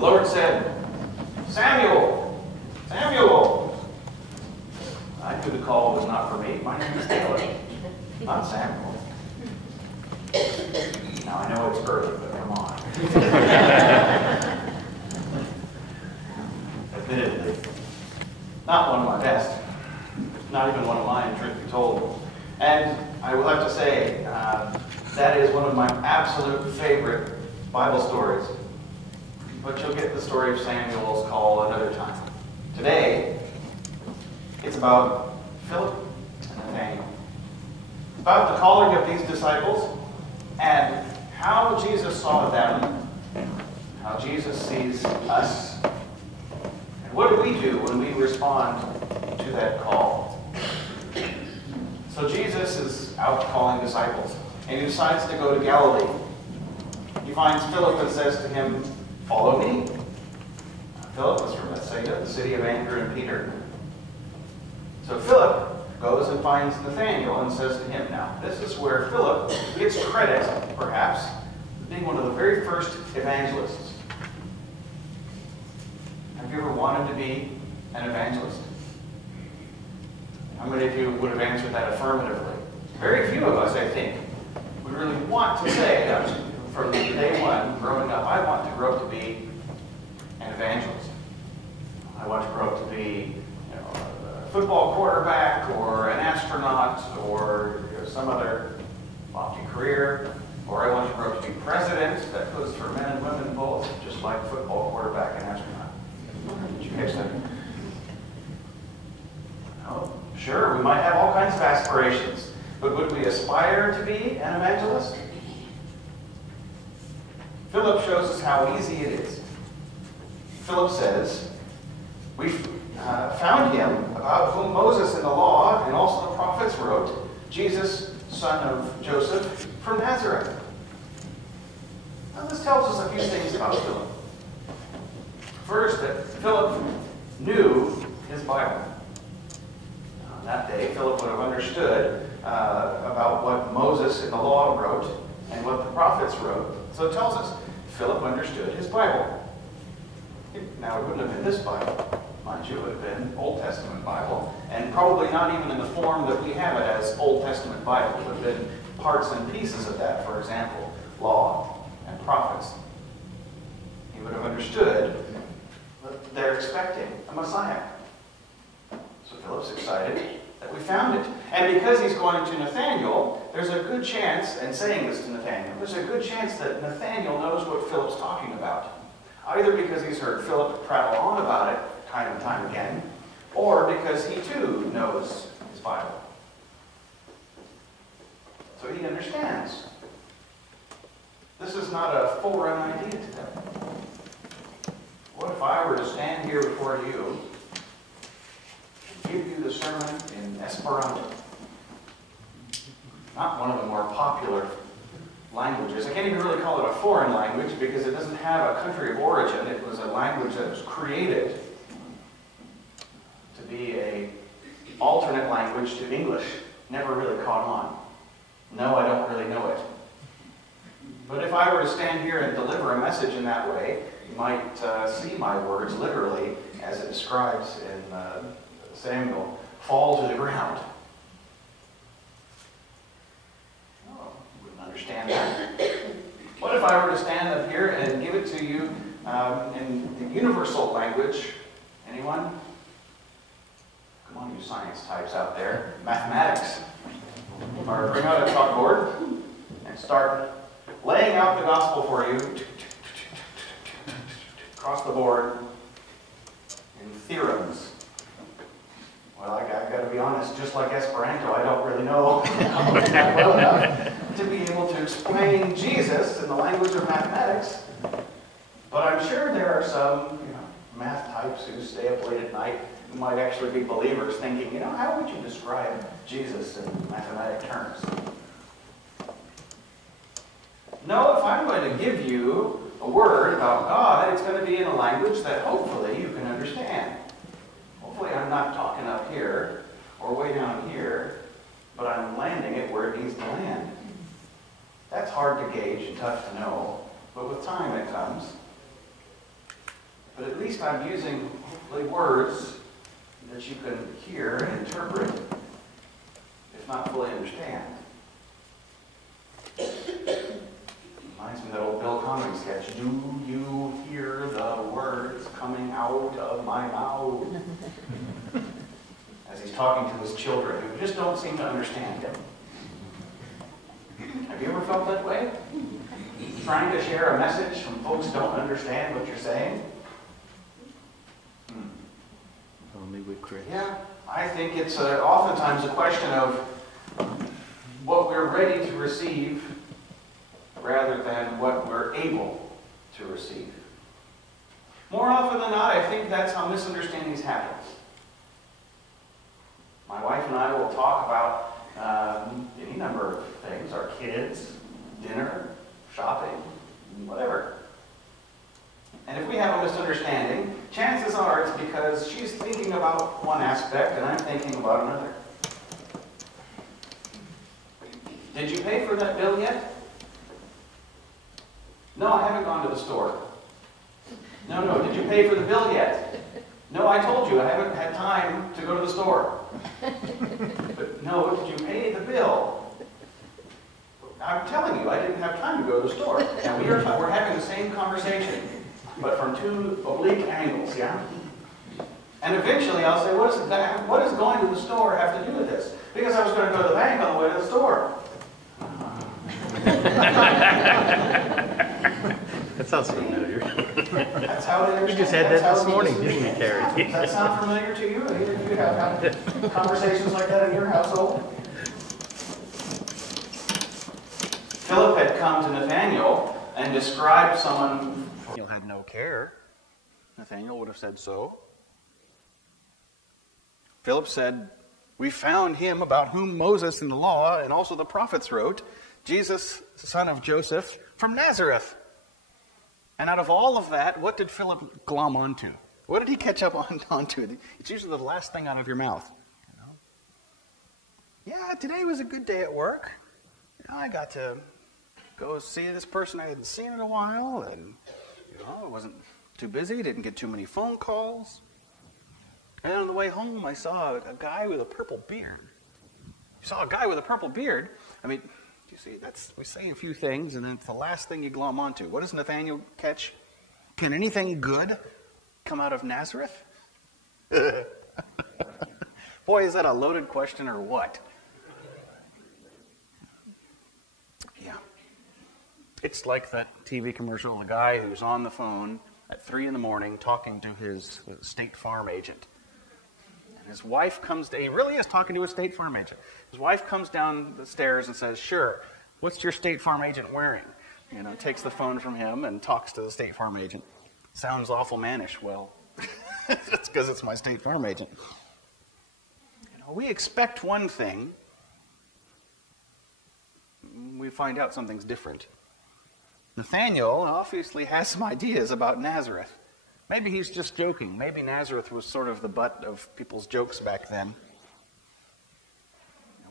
The Lord said, Samuel, Samuel. I knew the call was not for me. My name is Galen, not Samuel. Now I know it's early, but come on. Admittedly, not one of my best. Not even one of mine, truth be told. And I will have to say, that is one of my absolute favorite Bible stories. But you'll get the story of Samuel's call another time. Today, it's about Philip and Nathanael. About the calling of these disciples and how Jesus saw them, how Jesus sees us, and what do we do when we respond to that call. So Jesus is out calling disciples, and he decides to go to Galilee. He finds Philip and says to him, "Follow me." Philip was from Bethsaida, the city of Andrew and Peter. So Philip goes and finds Nathanael and says to him, now, this is where Philip gets credit, perhaps, for being one of the very first evangelists. Have you ever wanted to be an evangelist? How many of you would have answered that affirmatively? Very few of us, I think, would really want to say, from day one, growing up, I want to grow up to be an evangelist. I want to grow up to be a football quarterback or an astronaut or some other lofty career. Or I want to grow up to be president. That goes for men and women both, just like football quarterback and astronaut. Did you catch that? No. Sure, we might have all kinds of aspirations, but would we aspire to be an evangelist? Philip shows us how easy it is. Philip says, we found him about whom Moses in the law and also the prophets wrote, Jesus, son of Joseph, from Nazareth. Now this tells us a few things about Philip. First, that Philip knew his Bible. On that day, Philip would have understood about what Moses in the law wrote and what the prophets wrote. So it tells us Philip understood his Bible. Now, it wouldn't have been this Bible. Mind you, it would have been Old Testament Bible, and probably not even in the form that we have it as Old Testament Bible. It would have been parts and pieces of that, for example, law and prophets. He would have understood that they're expecting a Messiah. So Philip's excited that we found it. And because he's going to Nathanael, there's a good chance, and saying this to Nathanael, there's a good chance that Nathanael knows what Philip's talking about. Either because he's heard Philip prattle on about it time and time again, or because he too knows his Bible. So he understands. This is not a foreign idea to them. What if I were to stand here before you and give you the sermon in Esperanto? Not one of the more popular languages. I can't even really call it a foreign language because it doesn't have a country of origin. It was a language that was created to be an alternate language to English. Never really caught on. No, I don't really know it. But if I were to stand here and deliver a message in that way, you might see my words literally, as it describes in Samuel, fall to the ground. Understand that. What if I were to stand up here and give it to you in the universal language? Anyone? Come on, you science types out there. Mathematics. Or bring out a chalkboard and start laying out the gospel for you across the board in theorems. Well, I've got to be honest, just like Esperanto, I don't really know that well enough to be able to explain Jesus in the language of mathematics. But I'm sure there are some math types who stay up late at night who might actually be believers thinking, how would you describe Jesus in mathematic terms? No, if I'm going to give you a word about God, it's going to be in a language that hopefully you can understand. Hopefully I'm not talking up here or way down here, but I'm landing it where it needs to land. That's hard to gauge and tough to know, but with time it comes. But at least I'm using, hopefully, words that you can hear and interpret, if not fully understand. Reminds me of that old Bill Conway sketch. Do you hear the words coming out of my mouth? As he's talking to his children who just don't seem to understand him. Have you ever felt that way? Trying to share a message when folks don't understand what you're saying? Only with Chris. Yeah, I think it's oftentimes a question of what we're ready to receive rather than what we're able to receive. More often than not, I think that's how misunderstandings happen. My wife and I will talk about any number of things, our kids, dinner, shopping, whatever. And if we have a misunderstanding, chances are it's because she's thinking about one aspect and I'm thinking about another. Did you pay for that bill yet? No, I haven't gone to the store. No, did you pay for the bill yet? No, I told you, I haven't had time to go to the store. But no, did you pay the bill? I'm telling you, I didn't have time to go to the store. And we're having the same conversation, but from two oblique angles, yeah? And eventually I'll say, what does going to the store have to do with this? Because I was going to go to the bank on the way to the store. That sounds familiar. That's how they understand. We just had that this morning, didn't we, Terry? Does that sound familiar to you? Either of you have had conversations like that in your household? Philip had come to Nathanael and described someone. Nathanael had no care. Nathanael would have said so. Philip said, we found him about whom Moses in the law and also the prophets wrote, Jesus, son of Joseph, from Nazareth. And out of all of that, what did Philip glom onto? What did he catch up onto? It's usually the last thing out of your mouth. Yeah, today was a good day at work. I got to go see this person I hadn't seen in a while, and I wasn't too busy, didn't get too many phone calls. And on the way home, I saw a guy with a purple beard. You saw a guy with a purple beard? I mean, you see, we say a few things, and then it's the last thing you glom onto. What does Nathanael catch? Can anything good come out of Nazareth? Boy, is that a loaded question or what? Yeah. It's like that TV commercial, the guy who's on the phone at 3 in the morning talking to his State Farm agent. And his wife he really is talking to a State Farm agent. His wife comes down the stairs and says, sure, what's your State Farm agent wearing? Takes the phone from him and talks to the State Farm agent. Sounds awful mannish. Well, that's because it's my State Farm agent. We expect one thing. We find out something's different. Nathanael obviously has some ideas about Nazareth. Maybe he's just joking. Maybe Nazareth was sort of the butt of people's jokes back then.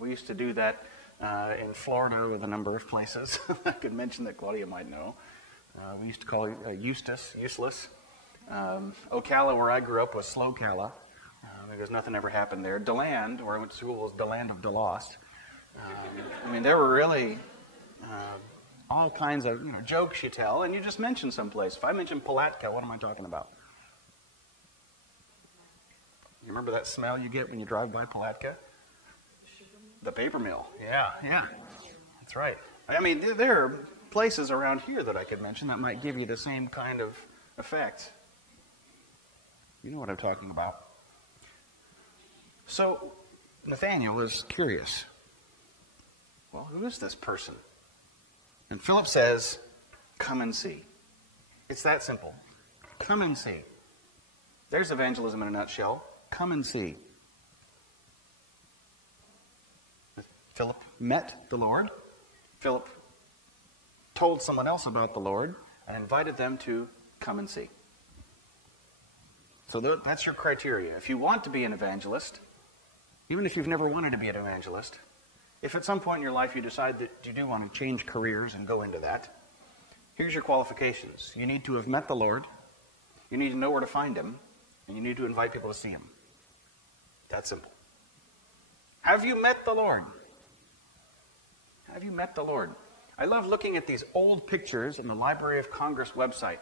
We used to do that in Florida with a number of places. I could mention that Claudia might know. We used to call Eustis useless. Ocala, where I grew up, was Slocala, because nothing ever happened there. DeLand, where I went to school, was DeLand of DeLost. There were really all kinds of jokes you tell, and you just mention someplace. If I mention Palatka, what am I talking about? You remember that smell you get when you drive by Palatka? The paper mill. Yeah. That's right. There are places around here that I could mention that might give you the same kind of effect. You know what I'm talking about. So, Nathanael is curious. Well, who is this person? And Philip says, come and see. It's that simple. Come and see. There's evangelism in a nutshell. Come and see. Philip met the Lord. Philip told someone else about the Lord and invited them to come and see. So that's your criteria. If you want to be an evangelist, even if you've never wanted to be an evangelist, if at some point in your life you decide that you do want to change careers and go into that, here's your qualifications. You need to have met the Lord. You need to know where to find him, and you need to invite people to see him. That simple. Have you met the Lord? Have you met the Lord? I love looking at these old pictures in the Library of Congress website.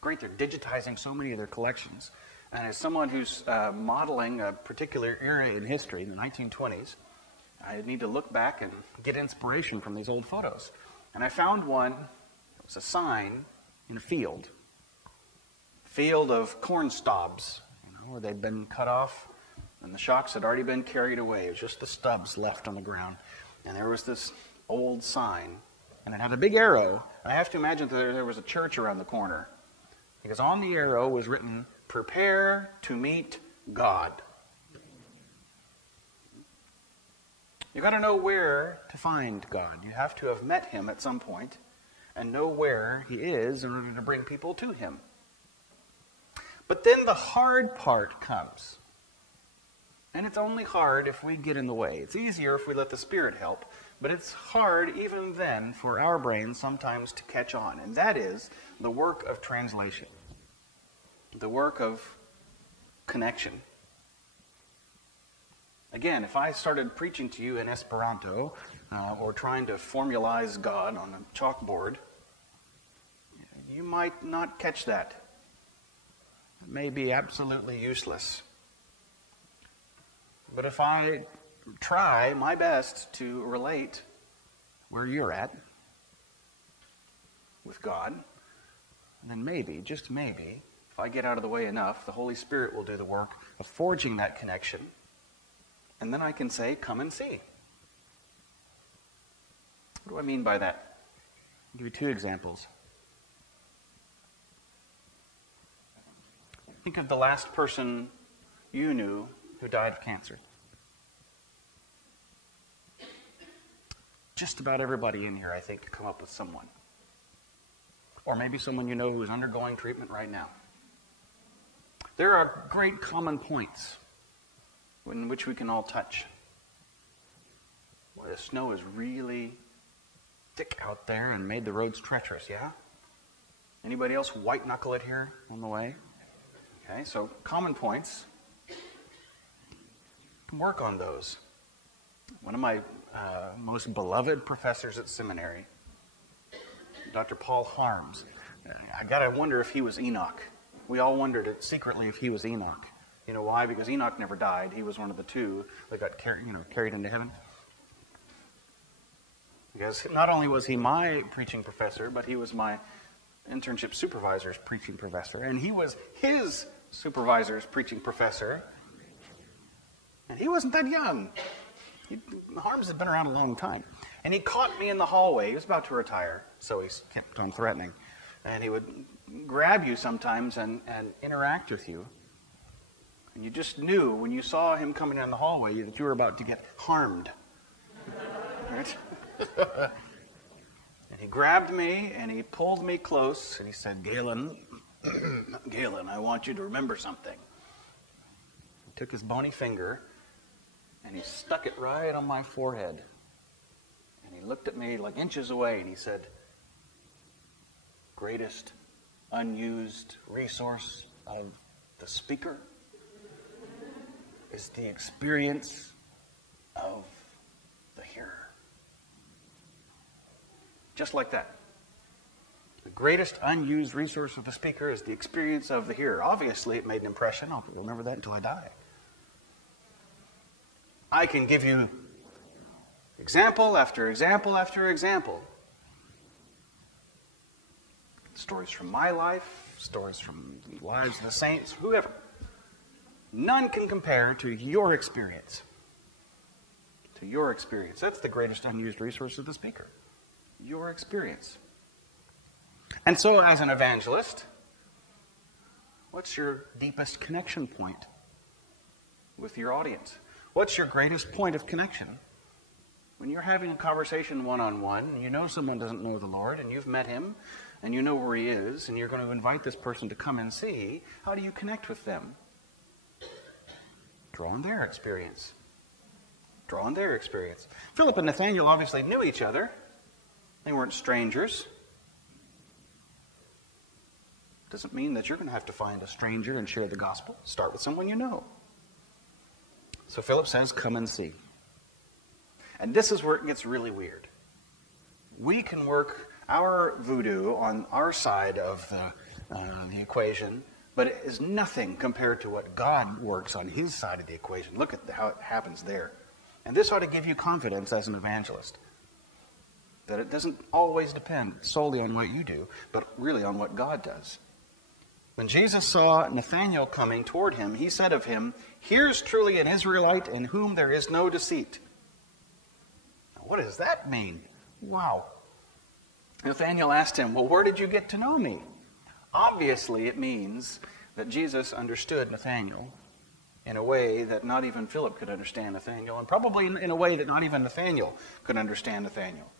Great, they're digitizing so many of their collections. And as someone who's modeling a particular era in history, in the 1920s, I need to look back and get inspiration from these old photos. And I found one, it was a sign in a field of corn stobs, where they'd been cut off and the shocks had already been carried away. It was just the stubs left on the ground. And there was this old sign, and it had a big arrow. I have to imagine that there was a church around the corner, because on the arrow was written, "Prepare to meet God." You've got to know where to find God. You have to have met him at some point and know where he is in order to bring people to him. But then the hard part comes. And it's only hard if we get in the way. It's easier if we let the Spirit help. But it's hard even then for our brains sometimes to catch on. And that is the work of translation. The work of connection. Again, if I started preaching to you in Esperanto, or trying to formalize God on a chalkboard, you might not catch that. It may be absolutely useless. But if I try my best to relate where you're at with God, then maybe, just maybe, if I get out of the way enough, the Holy Spirit will do the work of forging that connection. And then I can say, come and see. What do I mean by that? I'll give you two examples. Think of the last person you knew who died of cancer. Just about everybody in here, I think, could come up with someone. Or maybe someone you know who is undergoing treatment right now. There are great common points in which we can all touch. Boy, the snow is really thick out there and made the roads treacherous, yeah? Anybody else white knuckle it here on the way? Okay, so common points. Can work on those. One of my most beloved professors at seminary, Dr. Paul Harms. I gotta wonder if he was Enoch. We all wondered secretly if he was Enoch. You know why? Because Enoch never died. He was one of the two that got carried into heaven. Because not only was he my preaching professor, but he was my internship supervisor's preaching professor, and he was his supervisor's preaching professor. And he wasn't that young. Harms had been around a long time. And he caught me in the hallway. He was about to retire, so he kept on threatening. And he would grab you sometimes and interact with you. And you just knew when you saw him coming down the hallway that you were about to get harmed. Right? And he grabbed me and he pulled me close and he said, Galen, I want you to remember something. He took his bony finger and he stuck it right on my forehead. And he looked at me like inches away and he said, greatest unused resource of the speaker is the experience of the hearer. Just like that. The greatest unused resource of the speaker is the experience of the hearer. Obviously, it made an impression. I'll remember that until I die. I can give you example after example after example. Stories from my life, stories from the lives of the saints, whoever. None can compare to your experience. To your experience. That's the greatest unused resource of the speaker. Your experience. And so, as an evangelist, what's your deepest connection point with your audience? What's your greatest point of connection? When you're having a conversation one-on-one, and you know someone doesn't know the Lord, and you've met him, and you know where he is, and you're going to invite this person to come and see, how do you connect with them? Draw on their experience. Draw on their experience. Philip and Nathaniel obviously knew each other. They weren't strangers. Doesn't mean that you're going to have to find a stranger and share the gospel. Start with someone you know. So Philip says, come and see. And this is where it gets really weird. We can work our voodoo on our side of the equation, but it is nothing compared to what God works on his side of the equation. Look at how it happens there. And this ought to give you confidence as an evangelist, that it doesn't always depend solely on what you do, but really on what God does. When Jesus saw Nathanael coming toward him, he said of him, "Here's truly an Israelite in whom there is no deceit." Now, what does that mean? Wow. Nathanael asked him, "Well, where did you get to know me?" Obviously, it means that Jesus understood Nathanael in a way that not even Philip could understand Nathanael, and probably in a way that not even Nathanael could understand Nathanael.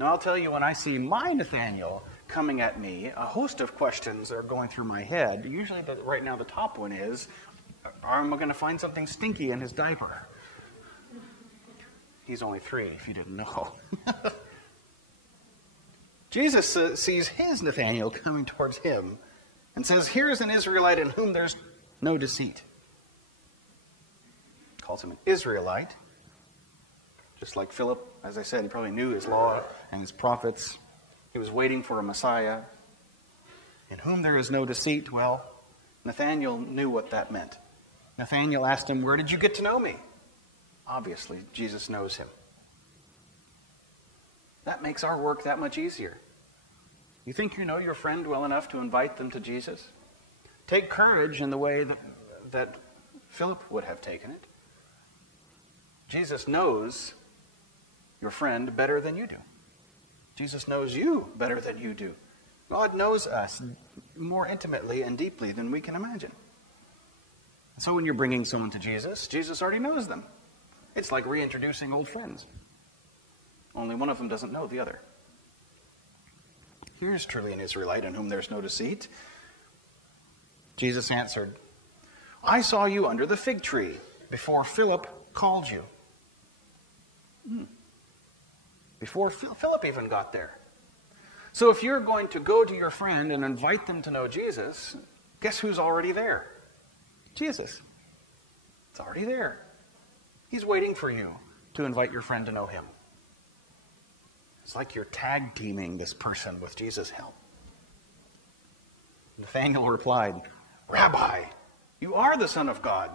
Now, I'll tell you, when I see my Nathanael coming at me, a host of questions are going through my head. Usually, right now, the top one is, am I going to find something stinky in his diaper? He's only 3, if you didn't know. Jesus sees his Nathanael coming towards him and says, "Here's an Israelite in whom there's no deceit." Calls him an Israelite. Just like Philip, as I said, he probably knew his law and his prophets. He was waiting for a Messiah. In whom there is no deceit. Well, Nathanael knew what that meant. Nathanael asked him, "Where did you get to know me?" Obviously, Jesus knows him. That makes our work that much easier. You think you know your friend well enough to invite them to Jesus? Take courage in the way that Philip would have taken it. Jesus knows your friend better than you do. Jesus knows you better than you do. God knows us more intimately and deeply than we can imagine. So when you're bringing someone to Jesus, Jesus already knows them. It's like reintroducing old friends. Only one of them doesn't know the other. "Here's truly an Israelite in whom there's no deceit." Jesus answered, "I saw you under the fig tree before Philip called you." Before Philip even got there. So if you're going to go to your friend and invite them to know Jesus, guess who's already there? Jesus. It's already there. He's waiting for you to invite your friend to know him. It's like you're tag teaming this person with Jesus' help. Nathanael replied, "Rabbi, you are the Son of God.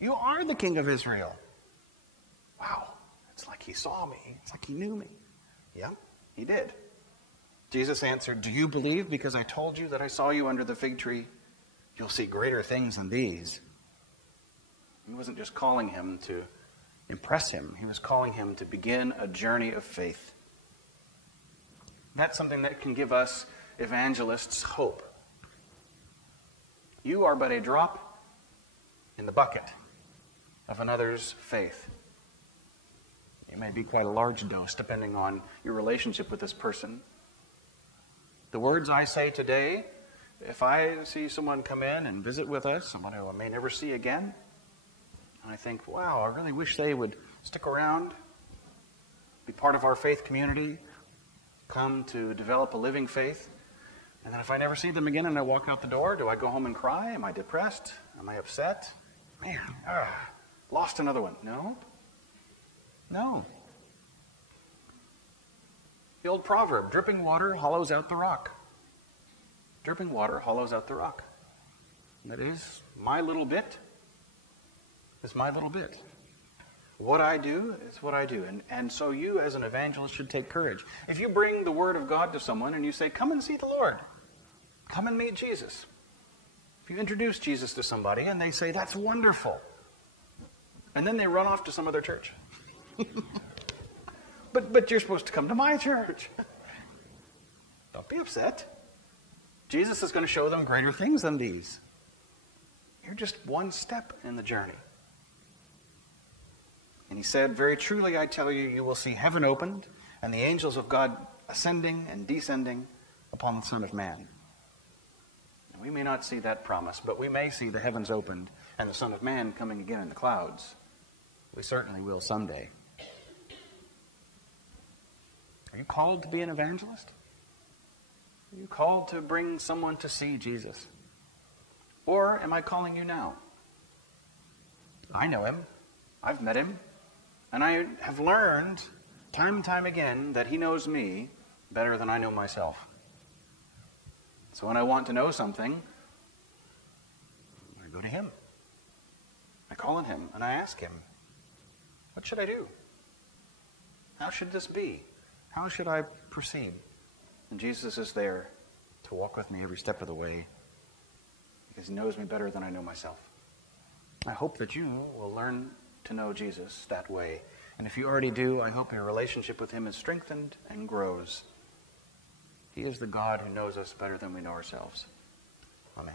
You are the King of Israel." Wow, it's like he saw me. It's like he knew me. Yeah, he did. Jesus answered, "Do you believe because I told you that I saw you under the fig tree? You'll see greater things than these." He wasn't just calling him to impress him. He was calling him to begin a journey of faith. That's something that can give us evangelists hope. You are but a drop in the bucket of another's faith. It may be quite a large dose depending on your relationship with this person. The words I say today, if I see someone come in and visit with us, someone who I may never see again, and I think, wow, I really wish they would stick around, be part of our faith community, come to develop a living faith. And then if I never see them again and I walk out the door, do I go home and cry? Am I depressed? Am I upset? Man, lost another one. No. No. The old proverb, dripping water hollows out the rock. Dripping water hollows out the rock. And that is, my little bit is my little bit. What I do is what I do. And so you, as an evangelist, should take courage. If you bring the word of God to someone and you say, "Come and see the Lord. Come and meet Jesus." If you introduce Jesus to somebody and they say, "That's wonderful," and then they run off to some other church. But you're supposed to come to my church. Don't be upset. Jesus is going to show them greater things than these. You're just one step in the journey. And he said, "Very truly I tell you, you will see heaven opened and the angels of God ascending and descending upon the Son of Man." And we may not see that promise, but we may see the heavens opened and the Son of Man coming again in the clouds. We certainly will someday. Are you called to be an evangelist? Are you called to bring someone to see Jesus? Or am I calling you now? I know him. I've met him. And I have learned time and time again that he knows me better than I know myself. So when I want to know something, I go to him. I call on him and I ask him, what should I do? How should this be? How should I proceed? And Jesus is there to walk with me every step of the way because he knows me better than I know myself. I hope that you will learn to know Jesus that way. And if you already do, I hope your relationship with him is strengthened and grows. He is the God who knows us better than we know ourselves. Amen.